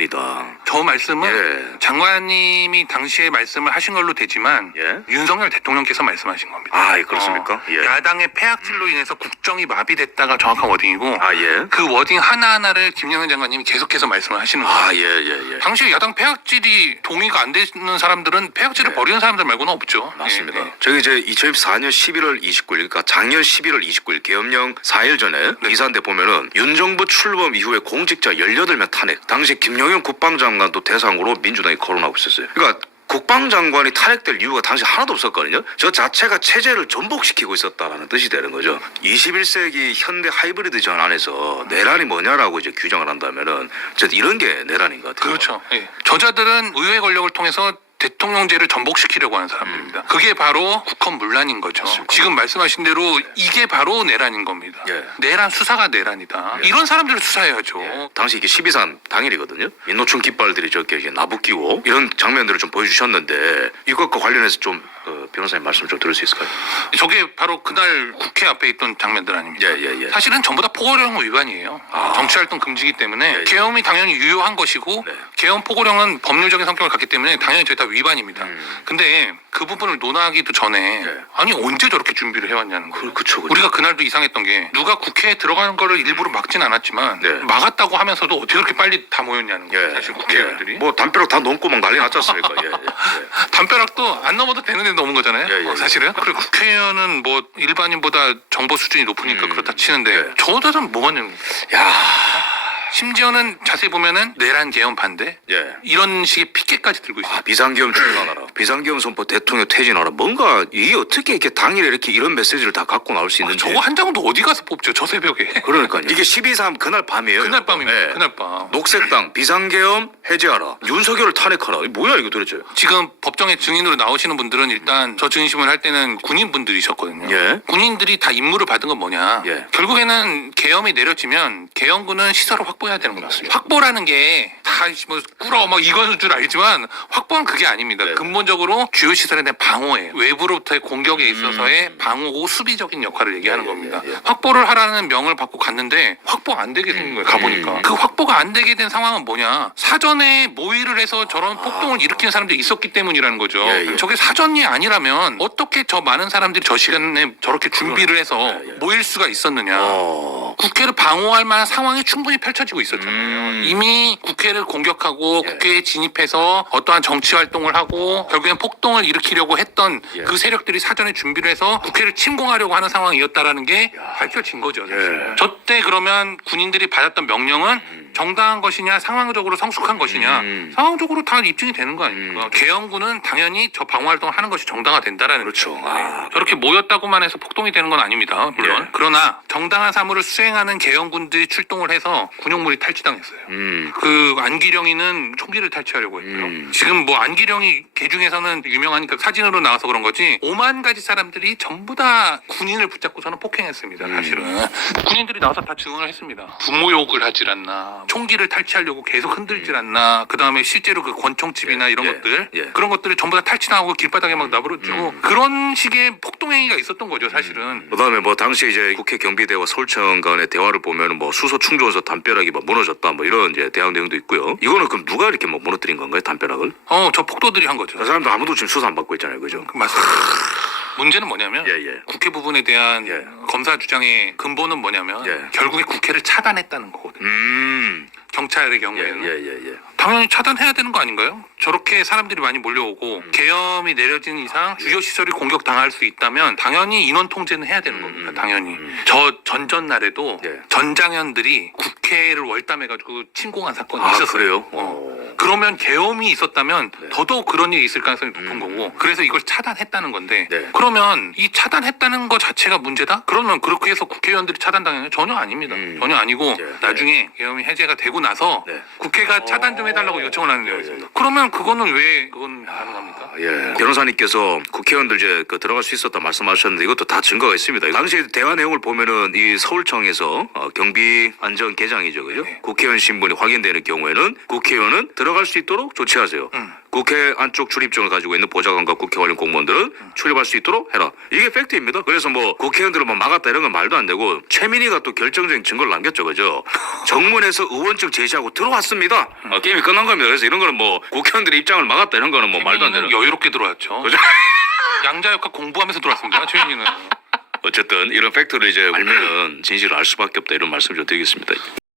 니다. 저 말씀은 장관님이 당시에 말씀을 하신 걸로 되지만 윤석열 대통령께서 말씀하신 겁니다. 아, 그렇습니까? 야당의 폐악질로 인해서 국정이 마비됐다가 정확한 워딩이고 예. 그 워딩 하나하나를 김영현 장관님이 계속해서 말씀을 하시는 거예요. 당시에 야당 폐악질이 동의가 안 되는 사람들은 폐악질을 버리는 사람들 말고는 없죠. 맞습니다. 저기 이제 2024년 11월 29일, 그러니까 작년 11월 29일 계엄령 4일 전에 기사인데 보면은 윤 정부 출범 이후에 공직자 18명 탄핵. 당시 김영현 국방장관도 대상으로 민주당이 거론하고 있었어요. 그러니까 국방장관이 탄핵될 이유가 당시 하나도 없었거든요. 저 자체가 체제를 전복시키고 있었다라는 뜻이 되는 거죠. 21세기 현대 하이브리드 전환에서 내란이 뭐냐라고 이제 규정을 한다면은 이런 게 내란인 것 같아요. 그렇죠. 저자들은 의회 권력을 통해서 대통령제를 전복시키려고 하는 사람들입니다. 그게 바로 국헌문란인 거죠. 맞습니다. 지금 말씀하신 대로 이게 바로 내란인 겁니다. 내란 수사가 내란이다. 이런 사람들을 수사해야죠. 당시 이게 12.3 당일이거든요. 민노총 깃발들이 저렇게 이제 나부끼고 이런 장면들을 좀 보여주셨는데 이것과 관련해서 좀 변호사님 말씀 좀 들을 수 있을까요? 저게 바로 그날 국회 앞에 있던 장면들 아닙니까? 사실은 전부 다 포고령 위반이에요. 정치활동 금지이기 때문에 계엄이 당연히 유효한 것이고 계엄 포고령은 법률적인 성격을 갖기 때문에 당연히 저희 다 위반입니다. 근데 그 부분을 논하기도 전에 아니 언제 저렇게 준비를 해왔냐는 거예요. 그쵸. 우리가 그날도 이상했던 게 누가 국회에 들어가는 거를 일부러 막진 않았지만 막았다고 하면서도 어떻게 그렇게 빨리 다 모였냐는 거예요. 사실 국회의원들이. 뭐 담벼락 다 넘고 막 난리 났지 않습니까? 담벼락도 안 넘어도 되는데 넘은 거잖아요. 사실은. 그리고 국회의원은 뭐 일반인보다 정보 수준이 높으니까 그렇다 치는데 저보다는 뭐가 되는 거예요. 심지어는 자세히 보면은 내란 계엄 반대 이런 식의 피켓까지 들고 있어요. 비상계엄 중단하라, 비상계엄 선포 대통령 퇴진하라. 뭔가 이게 어떻게 이렇게 당일에 이렇게 이런 메시지를 다 갖고 나올 수 있는지. 저거 한 장도 어디 가서 뽑죠? 저 새벽에. 그러니까요. 이게 12.3 그날 밤이에요. 그날 밤입니다. 그날 밤. 녹색당 비상계엄 해제하라. 윤석열을 탄핵하라. 뭐야 이거 도대체. 지금 법정에 증인으로 나오시는 분들은 일단 저 증인신문 할 때는 군인분들이셨거든요. 군인들이 다 임무를 받은 건 뭐냐. 결국에는 계엄이 내려지면 계엄군은 시설을 확보해야 되는 겁니다. 확보라는 게 다 뭐 꿇어 막 이거는 줄 알지만 확보는 그게 아닙니다. 근본적으로 주요 시설에 대한 방어예요. 외부로부터의 공격에 있어서의 방어고 수비적인 역할을 얘기하는 겁니다. 확보를 하라는 명을 받고 갔는데 확보 안 되게 생긴 거예요. 가보니까. 그 확보가 안 되게 된 상황은 뭐냐. 사전에 모의를 해서 저런 폭동을 일으키는 사람들이 있었기 때문이라는 거죠. 저게 사전이 아니라면 어떻게 저 많은 사람들이 저 시간에 저렇게 준비를 해서 모일 수가 있었느냐. 국회를 방어할 만한 상황이 충분히 펼쳐지고 있었잖아요. 이미 국회를 공격하고 국회에 진입해서 어떠한 정치 활동을 하고 결국엔 폭동을 일으키려고 했던 그 세력들이 사전에 준비를 해서 국회를 침공하려고 하는 상황이었다라는 게 밝혀진 거죠. 저때 그러면 군인들이 받았던 명령은 정당한 것이냐 상황적으로 성숙한 것이냐 상황적으로 다 입증이 되는 거 아닙니까? 계엄군은 당연히 저 방어활동을 하는 것이 정당화된다라는 거죠. 저렇게 모였다고만 해서 폭동이 되는 건 아닙니다. 물론. 그러나 정당한 사무를 수행하는 계엄군들이 출동을 해서 군용물이 탈취당했어요. 그 안기령이는 총기를 탈취하려고 했고요. 지금 뭐 안기령이 개중에서는 유명하니까 사진으로 나와서 그런 거지 5만 가지 사람들이 전부 다 군인을 붙잡고서는 폭행했습니다. 사실은. 군인들이 나와서 다 증언을 했습니다. 부모욕을 하질 않나 총기를 탈취하려고 계속 흔들질 않나 그 다음에 실제로 그 권총집이나 이런 것들 그런 것들을 전부 다 탈취당하고 길바닥에 막 나부러지고 그런 식의 폭동행위가 있었던 거죠. 사실은. 그다음에 뭐 당시 이제 국회 경비대와 서울청 간의 대화를 보면은 뭐 수소 충전소 담벼락이 뭐 무너졌다 뭐 이런 이제 대화 내용도 있고요. 이거는 그럼 누가 이렇게 뭐 무너뜨린 건가요? 담벼락을? 저 폭도들이 한 거죠. 그 사람들 아무도 지금 수사 안 받고 있잖아요, 그죠? 맞습니다. 문제는 뭐냐면 국회 부분에 대한 검사 주장의 근본은 뭐냐면 결국에 국회를 차단했다는 거거든요. 경찰의 경우에는 당연히 차단해야 되는 거 아닌가요? 저렇게 사람들이 많이 몰려오고 계엄이 내려진 이상 주요 시설이 공격당할 수 있다면 당연히 인원 통제는 해야 되는 겁니다. 당연히. 저 전전날에도 전장현들이 국회를 월담해가지고 침공한 사건이 있었어요. 그래요? 그러면 계엄이 있었다면 더더욱 그런 일이 있을 가능성이 높은 거고 그래서 이걸 차단했다는 건데 그러면 이 차단했다는 거 자체가 문제다? 그러면 그렇게 해서 국회의원들이 차단당하는 전혀 아닙니다. 전혀 아니고 나중에 계엄이 해제가 되고 나서 국회가 차단 좀 해달라고 요청을 하는 내용이 있습니다. 그러면 그거는 왜 그건 가능합니까? 변호사님께서 국회의원들 이제 들어갈 수 있었다 말씀하셨는데 이것도 다 증거가 있습니다. 당시 대화 내용을 보면은 이 서울청에서 경비안전계장이죠, 그죠? 국회의원 신분이 확인되는 경우에는 국회의원은 들어갈 수 있도록 조치하세요. 국회 안쪽 출입증을 가지고 있는 보좌관과 국회 관련 공무원들은 출입할 수 있도록 해라. 이게 팩트입니다. 그래서 뭐 국회의원들은 뭐 막았다 이런 건 말도 안 되고 최민희가 또 결정적인 증거를 남겼죠, 그죠? 정문에서 의원증 제시하고 들어왔습니다. 게임이 끝난 겁니다. 그래서 이런 거는 뭐 국회의원들의 입장을 막았다 이런 거는 뭐 말도 안 되는. 여유롭게 들어왔죠. 그죠? 양자역학 공부하면서 들어왔습니다. 최현희는. 어쨌든 이런 팩트를 이제 알면은 진실을 알 수밖에 없다 이런 말씀 좀 드리겠습니다.